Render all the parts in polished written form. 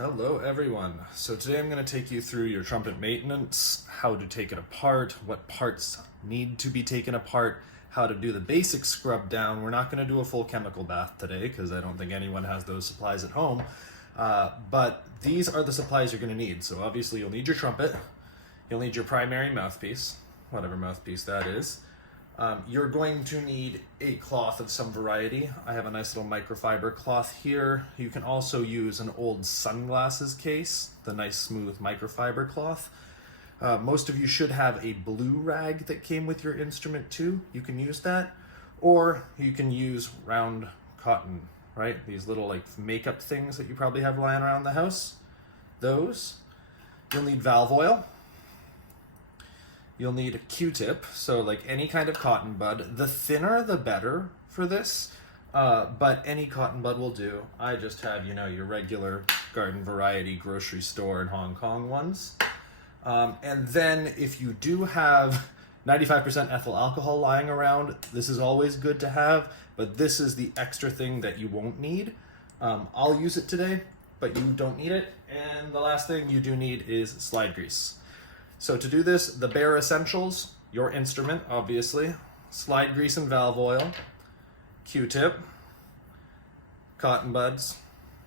Hello everyone. So today I'm going to take you through your trumpet maintenance, how to take it apart, what parts need to be taken apart, how to do the basic scrub down. We're not going to do a full chemical bath today because I don't think anyone has those supplies at home. But these are the supplies you're going to need. So obviously you'll need your trumpet, you'll need your primary mouthpiece, whatever mouthpiece that is. You're going to need a cloth of some variety. I have a nice little microfiber cloth here. You can also use an old sunglasses case, the nice smooth microfiber cloth. Most of you should have a blue rag that came with your instrument too. You can use that. Or you can use round cotton, right? These little like makeup things that you probably have lying around the house. Those. You'll need valve oil. You'll need a Q-tip, so like any kind of cotton bud. The thinner, the better for this, but any cotton bud will do. I just have, your regular garden variety grocery store in Hong Kong ones. And then if you do have 95% ethyl alcohol lying around, this is always good to have, but this is the extra thing that you won't need. I'll use it today, but you don't need it. And the last thing you do need is slide grease. So to do this, the bare essentials, your instrument, obviously, slide grease and valve oil, Q-tip, cotton buds,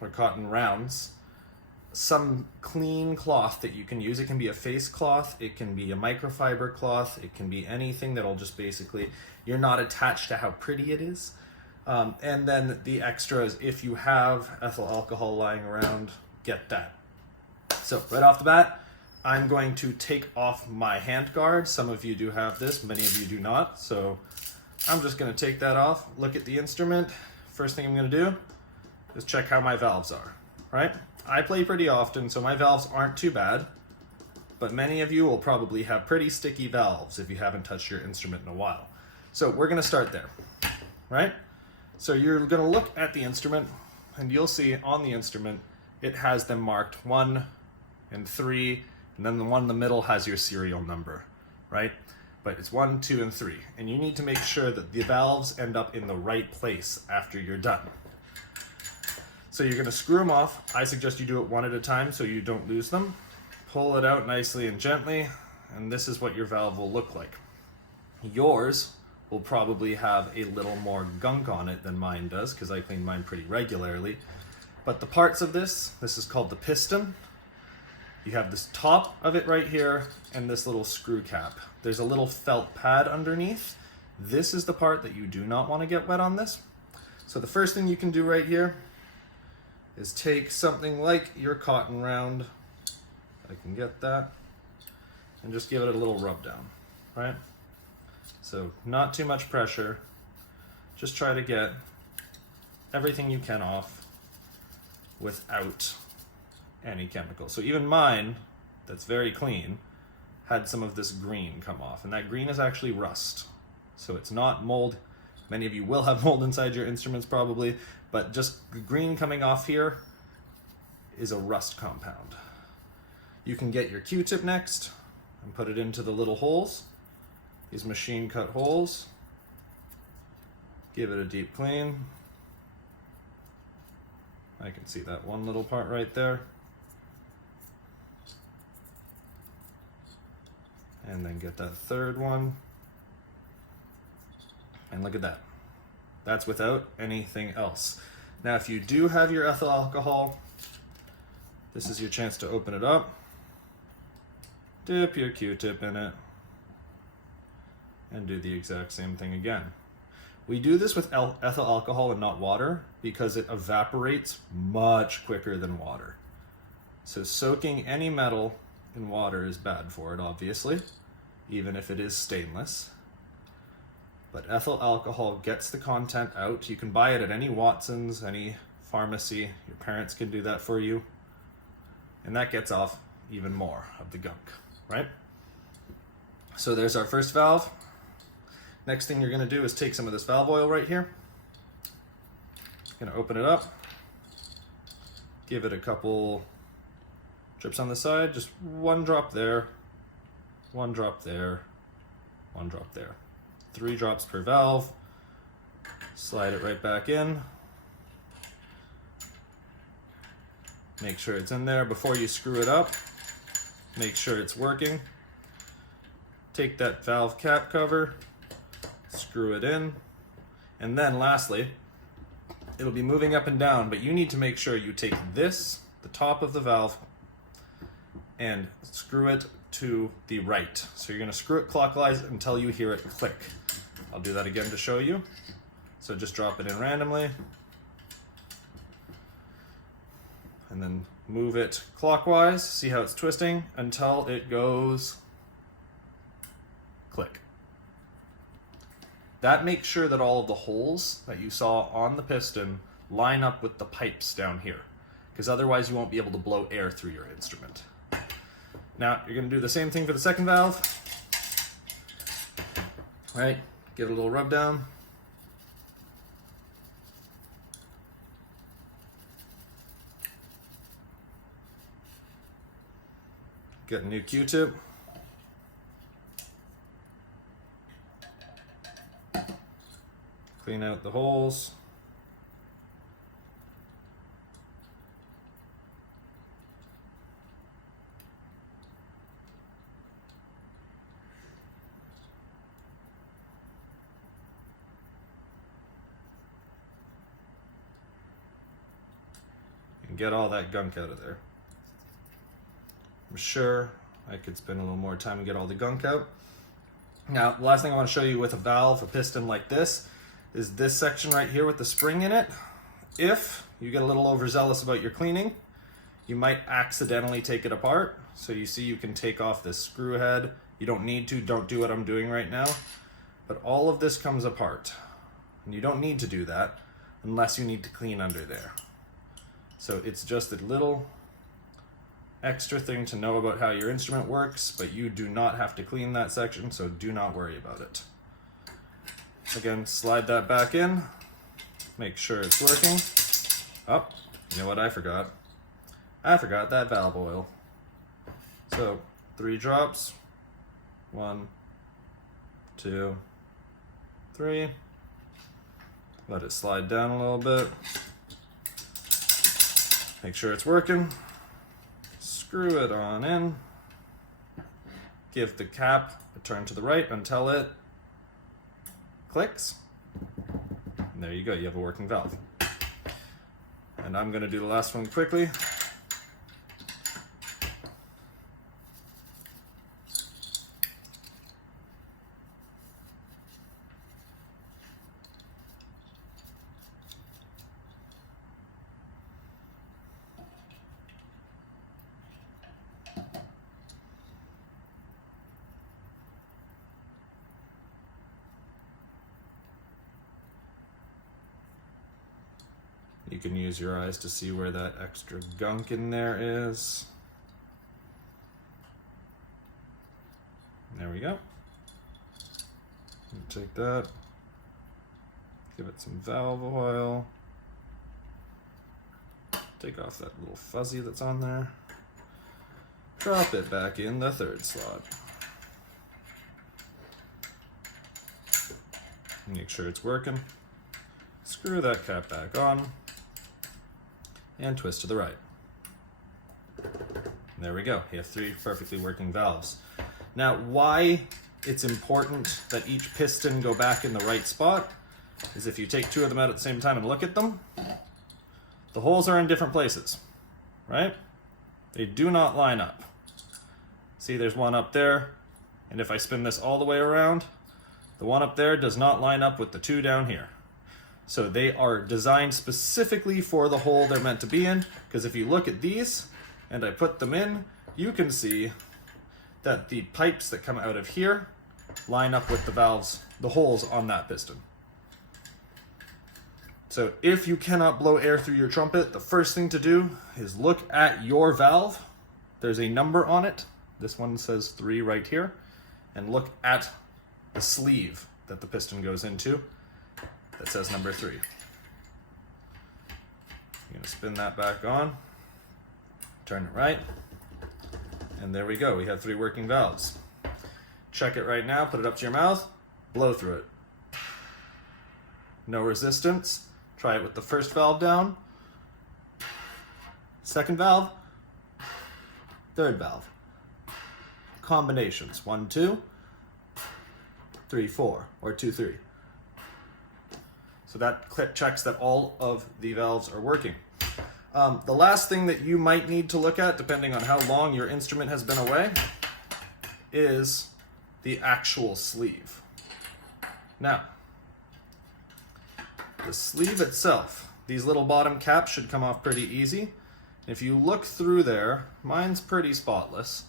or cotton rounds, some clean cloth that you can use. It can be a face cloth, it can be a microfiber cloth, it can be anything that'll just basically, you're not attached to how pretty it is. And then the extras, if you have ethyl alcohol lying around, get that. So right off the bat, I'm going to take off my hand guard. Some of you do have this, many of you do not. So I'm just going to take that off, look at the instrument. First thing I'm going to do is check how my valves are, right? I play pretty often, so my valves aren't too bad, but many of you will probably have pretty sticky valves if you haven't touched your instrument in a while. So we're going to start there, right? So you're going to look at the instrument and you'll see on the instrument, it has them marked 1 and 3, and then the one in the middle has your serial number, right? But it's 1, 2, and 3. And you need to make sure that the valves end up in the right place after you're done. So you're gonna screw them off. I suggest you do it one at a time so you don't lose them. Pull it out nicely and gently, and this is what your valve will look like. Yours will probably have a little more gunk on it than mine does, because I clean mine pretty regularly. But the parts of this is called the piston. You have this top of it right here and this little screw cap. There's a little felt pad underneath. This is the part that you do not want to get wet on this. So the first thing you can do right here is take something like your cotton round, I can get that, and just give it a little rub down, right? So not too much pressure. Just try to get everything you can off without any chemical. So even mine, that's very clean, had some of this green come off, and that green is actually rust. So it's not mold. Many of you will have mold inside your instruments probably, but just the green coming off here is a rust compound. You can get your Q-tip next and put it into the little holes, these machine cut holes. Give it a deep clean. I can see that one little part right there. And then get that third one. And look at that. That's without anything else. Now, if you do have your ethyl alcohol, this is your chance to open it up. Dip your Q-tip in it. And do the exact same thing again. We do this with ethyl alcohol and not water because it evaporates much quicker than water. So soaking any metal in water is bad for it, obviously, even if it is stainless. But ethyl alcohol gets the content out. You can buy it at any Watson's, any pharmacy. Your parents can do that for you. And that gets off even more of the gunk, right? So there's our first valve. Next thing you're gonna do is take some of this valve oil right here. Gonna open it up. Give it a couple drips on the side, just 1 drop there, 1 drop there, 1 drop there. 3 drops per valve. Slide it right back in. Make sure it's in there before you screw it up. Make sure it's working. Take that valve cap cover, screw it in, and then lastly, it'll be moving up and down, but you need to make sure you take this, the top of the valve, and screw it to the right. So you're going to screw it clockwise until you hear it click. I'll do that again to show you. So just drop it in randomly, and then move it clockwise. See how it's twisting until it goes click. That makes sure that all of the holes that you saw on the piston line up with the pipes down here, because otherwise you won't be able to blow air through your instrument. Now you're going to do the same thing for the second valve. All right, give it a little rub down. Get a new Q-tip. Clean out the holes. And get all that gunk out of there. I'm sure I could spend a little more time and get all the gunk out. Now, the last thing I want to show you with a valve, a piston like this, is this section right here with the spring in it. If you get a little overzealous about your cleaning, you might accidentally take it apart. So you see you can take off this screw head. You don't need to, don't do what I'm doing right now. But all of this comes apart. And you don't need to do that unless you need to clean under there. So it's just a little extra thing to know about how your instrument works, but you do not have to clean that section, so do not worry about it. Again, slide that back in, make sure it's working. Oh, you know what I forgot? I forgot that valve oil. So 3 drops, 1, 2, 3. Let it slide down a little bit. Make sure it's working. Screw it on in. Give the cap a turn to the right until it clicks. And there you go, you have a working valve. And I'm going to do the last one quickly. You can use your eyes to see where that extra gunk in there is. There we go. Take that, give it some valve oil, take off that little fuzzy that's on there, drop it back in the 3rd slot. Make sure it's working. Screw that cap back on and twist to the right. There we go. You have 3 perfectly working valves. Now, why it's important that each piston go back in the right spot is if you take 2 of them out at the same time and look at them, the holes are in different places, right? They do not line up. See, there's one up there, and if I spin this all the way around, the one up there does not line up with the 2 down here. So they are designed specifically for the hole they're meant to be in, because if you look at these and I put them in, you can see that the pipes that come out of here line up with the valves, the holes on that piston. So if you cannot blow air through your trumpet, the first thing to do is look at your valve. There's a number on it. This one says 3 right here. And look at the sleeve that the piston goes into. That says number 3. You're going to spin that back on, turn it right, and there we go. We have 3 working valves. Check it right now, put it up to your mouth, blow through it. No resistance. Try it with the first valve down. Second valve, third valve. Combinations, 1, 2, 3, 4, or 2, 3. So that checks that all of the valves are working. The last thing that you might need to look at, depending on how long your instrument has been away, is the actual sleeve. Now, the sleeve itself, these little bottom caps should come off pretty easy. If you look through there, mine's pretty spotless,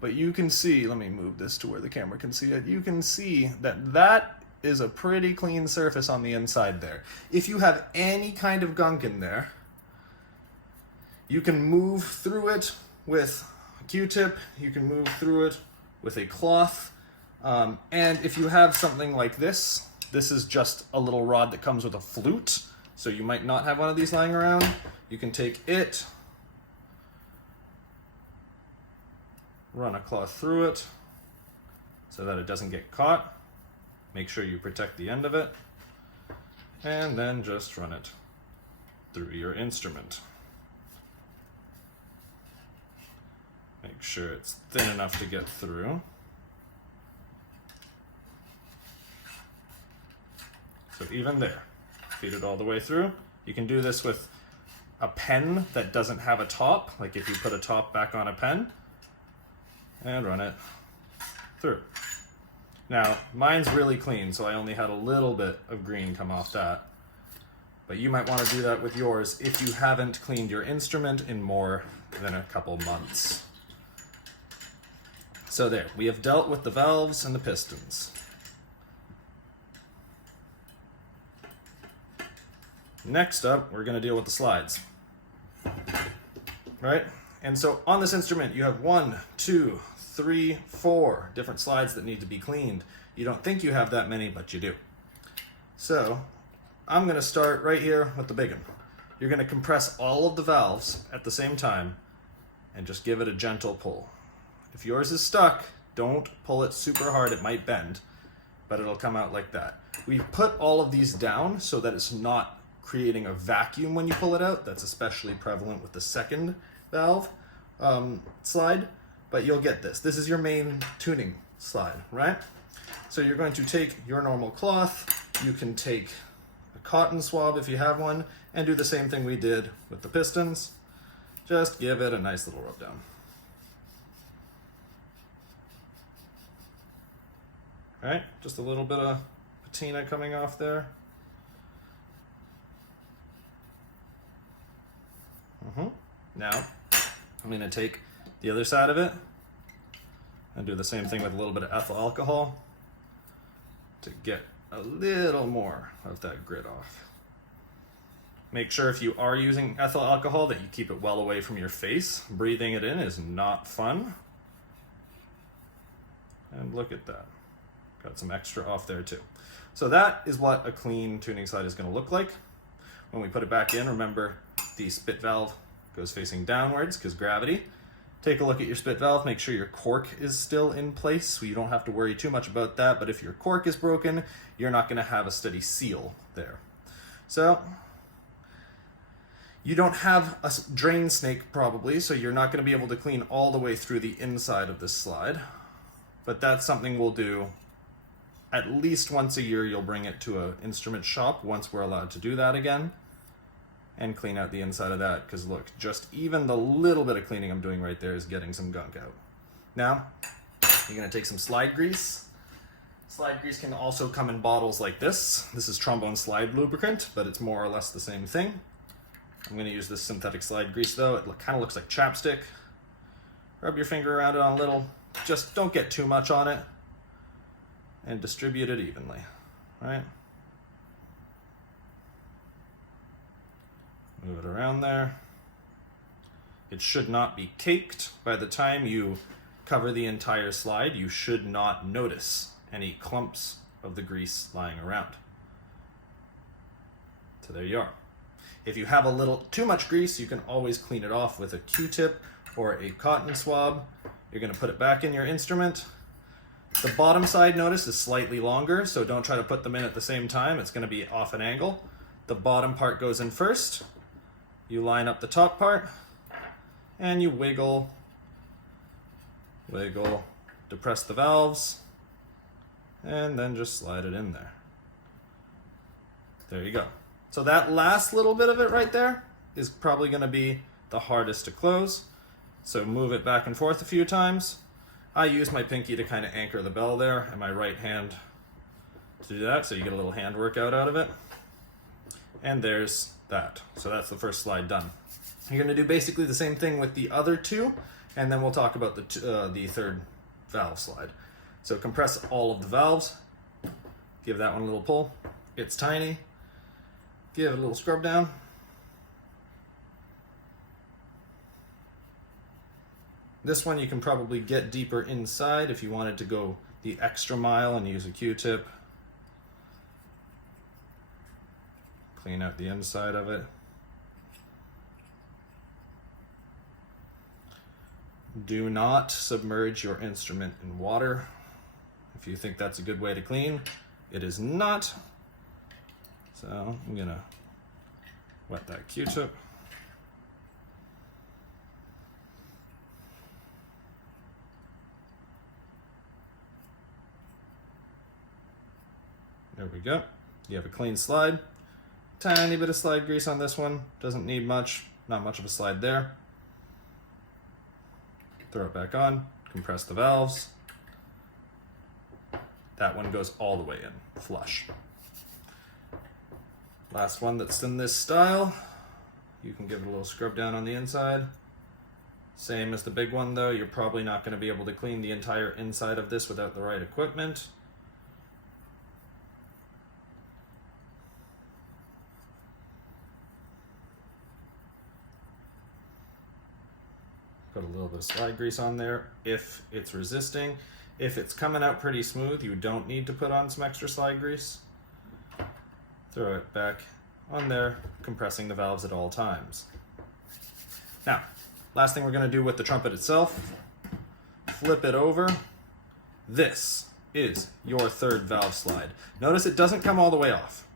but you can see, let me move this to where the camera can see it, you can see that that is a pretty clean surface on the inside there. If you have any kind of gunk in there, you can move through it with a Q-tip, you can move through it with a cloth, and if you have something like this, this is just a little rod that comes with a flute, so you might not have one of these lying around. You can take it, run a cloth through it so that it doesn't get caught. Make sure you protect the end of it, and then just run it through your instrument. Make sure it's thin enough to get through. So even there, feed it all the way through. You can do this with a pen that doesn't have a top, like if you put a top back on a pen, and run it through. Now, mine's really clean, so I only had a little bit of green come off that. But you might want to do that with yours if you haven't cleaned your instrument in more than a couple months. So there, we have dealt with the valves and the pistons. Next up, we're going to deal with the slides. Right? And so on this instrument, you have 1, 2, 3, 4 different slides that need to be cleaned. You don't think you have that many, but you do. So I'm going to start right here with the big one. You're going to compress all of the valves at the same time and just give it a gentle pull. If yours is stuck, don't pull it super hard. It might bend, but it'll come out like that. We've put all of these down so that it's not creating a vacuum when you pull it out. That's especially prevalent with the second valve slide, but you'll get this. This is your main tuning slide, right? So you're going to take your normal cloth. You can take a cotton swab if you have one, and do the same thing we did with the pistons. Just give it a nice little rub down. All right, just a little bit of patina coming off there. Now, I'm going to take the other side of it and do the same thing with a little bit of ethyl alcohol to get a little more of that grit off. Make sure if you are using ethyl alcohol that you keep it well away from your face. Breathing it in is not fun. And look at that. Got some extra off there too. So that is what a clean tuning slide is going to look like. When we put it back in, remember the spit valve goes facing downwards because gravity. Take a look at your spit valve, make sure your cork is still in place, so you don't have to worry too much about that, but if your cork is broken, you're not going to have a steady seal there. So, you don't have a drain snake probably, so you're not going to be able to clean all the way through the inside of this slide, but that's something we'll do at least once a year. You'll bring it to an instrument shop once we're allowed to do that again, and clean out the inside of that, because look, just even the little bit of cleaning I'm doing right there is getting some gunk out. Now, you're going to take some slide grease. Slide grease can also come in bottles like this. This is trombone slide lubricant, but it's more or less the same thing. I'm going to use this synthetic slide grease though. It kind of looks like chapstick. Rub your finger around it on a little. Just don't get too much on it, and distribute it evenly, right? Move it around there. It should not be caked. By the time you cover the entire slide, you should not notice any clumps of the grease lying around. So there you are. If you have a little too much grease, you can always clean it off with a Q-tip or a cotton swab. You're going to put it back in your instrument. The bottom side, notice, is slightly longer, so don't try to put them in at the same time. It's going to be off an angle. The bottom part goes in first. You line up the top part, and you wiggle, wiggle, depress the valves, and then just slide it in there. There you go. So that last little bit of it right there is probably going to be the hardest to close. So move it back and forth a few times. I use my pinky to kind of anchor the bell there, and my right hand to do that, so you get a little hand workout out of it. And there's that. So that's the first slide done. You're going to do basically the same thing with the other two, and then we'll talk about the third valve slide. So compress all of the valves. Give that one a little pull. It's tiny. Give it a little scrub down. This one you can probably get deeper inside if you wanted to go the extra mile and use a Q-tip. Clean out the inside of it. Do not submerge your instrument in water. If you think that's a good way to clean, it is not. So I'm gonna wet that Q-tip. There we go. You have a clean slide. Tiny bit of slide grease on this one. Doesn't need much. Not much of a slide there. Throw it back on. Compress the valves. That one goes all the way in, flush. Last one that's in this style. You can give it a little scrub down on the inside. Same as the big one though. You're probably not going to be able to clean the entire inside of this without the right equipment. Put a little bit of slide grease on there if it's resisting. If it's coming out pretty smooth, you don't need to put on some extra slide grease. Throw it back on there, compressing the valves at all times. Now, last thing we're going to do with the trumpet itself, flip it over. This is your third valve slide. Notice it doesn't come all the way off.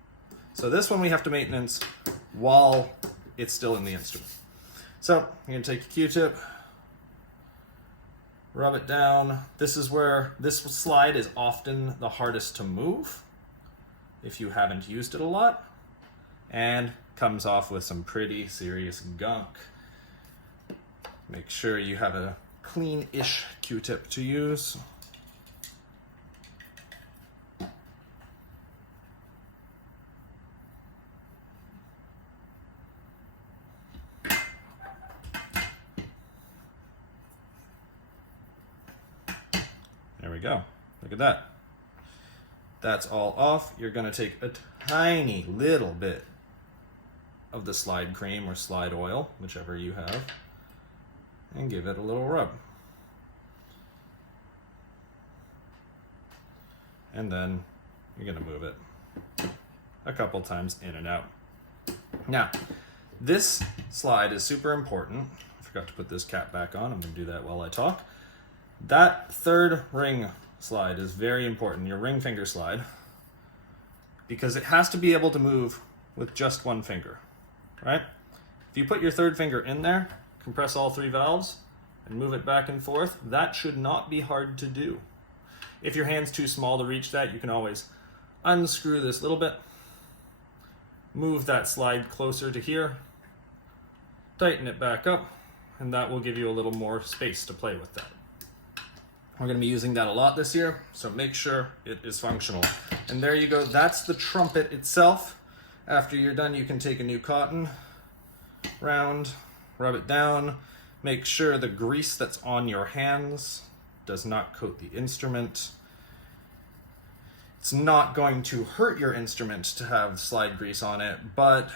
So this one we have to maintenance while it's still in the instrument. So you're going to take your Q-tip, rub it down. This is where this slide is often the hardest to move if you haven't used it a lot, and comes off with some pretty serious gunk. Make sure you have a clean-ish Q-tip to use. There we go. Look at that. That's all off. You're going to take a tiny little bit of the slide cream or slide oil, whichever you have, and give it a little rub. And then you're going to move it a couple times in and out. Now, this slide is super important. I forgot to put this cap back on. I'm going to do that while I talk. That third ring slide is very important, your ring finger slide, because it has to be able to move with just one finger, right? If you put your third finger in there, compress all three valves, and move it back and forth, that should not be hard to do. If your hand's too small to reach that, you can always unscrew this little bit, move that slide closer to here, tighten it back up, and that will give you a little more space to play with that. We're going to be using that a lot this year, so make sure it is functional. And there you go. That's the trumpet itself. After you're done, you can take a new cotton round, rub it down, make sure the grease that's on your hands does not coat the instrument. It's not going to hurt your instrument to have slide grease on it, but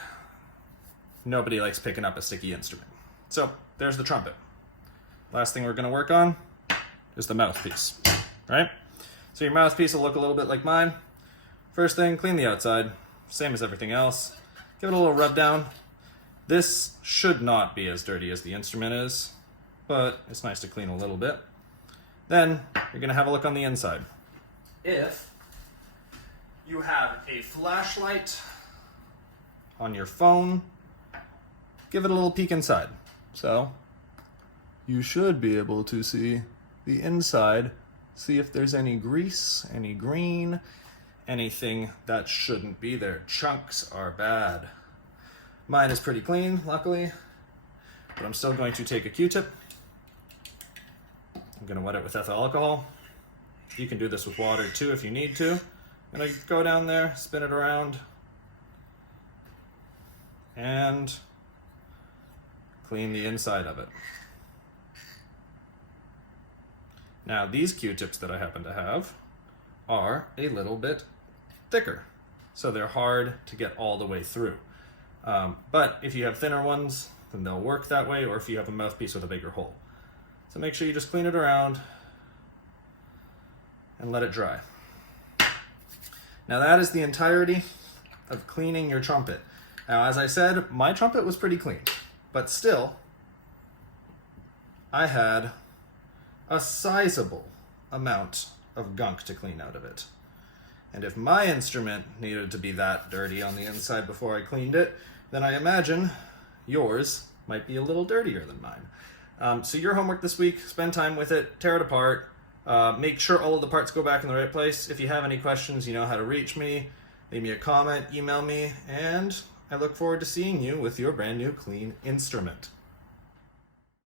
nobody likes picking up a sticky instrument. So there's the trumpet. Last thing we're going to work on is the mouthpiece, right? So your mouthpiece will look a little bit like mine. First thing, clean the outside, same as everything else. Give it a little rub down. This should not be as dirty as the instrument is, but it's nice to clean a little bit. Then you're gonna have a look on the inside. If you have a flashlight on your phone, give it a little peek inside. So you should be able to see the inside, see if there's any grease, any green, anything that shouldn't be there. Chunks are bad. Mine is pretty clean, luckily, but I'm still going to take a Q-tip. I'm going to wet it with ethyl alcohol. You can do this with water too if you need to. I'm going to go down there, spin it around, and clean the inside of it. Now, these Q-tips that I happen to have are a little bit thicker, so they're hard to get all the way through. But if you have thinner ones, then they'll work that way, or if you have a mouthpiece with a bigger hole. So make sure you just clean it around and let it dry. Now that is the entirety of cleaning your trumpet. Now, as I said, my trumpet was pretty clean, but still, I had a sizable amount of gunk to clean out of it. And if my instrument needed to be that dirty on the inside before I cleaned it, then I imagine yours might be a little dirtier than mine. So your homework this week, spend time with it, tear it apart, make sure all of the parts go back in the right place. If you have any questions, you know how to reach me. Leave me a comment, email me, and I look forward to seeing you with your brand new clean instrument.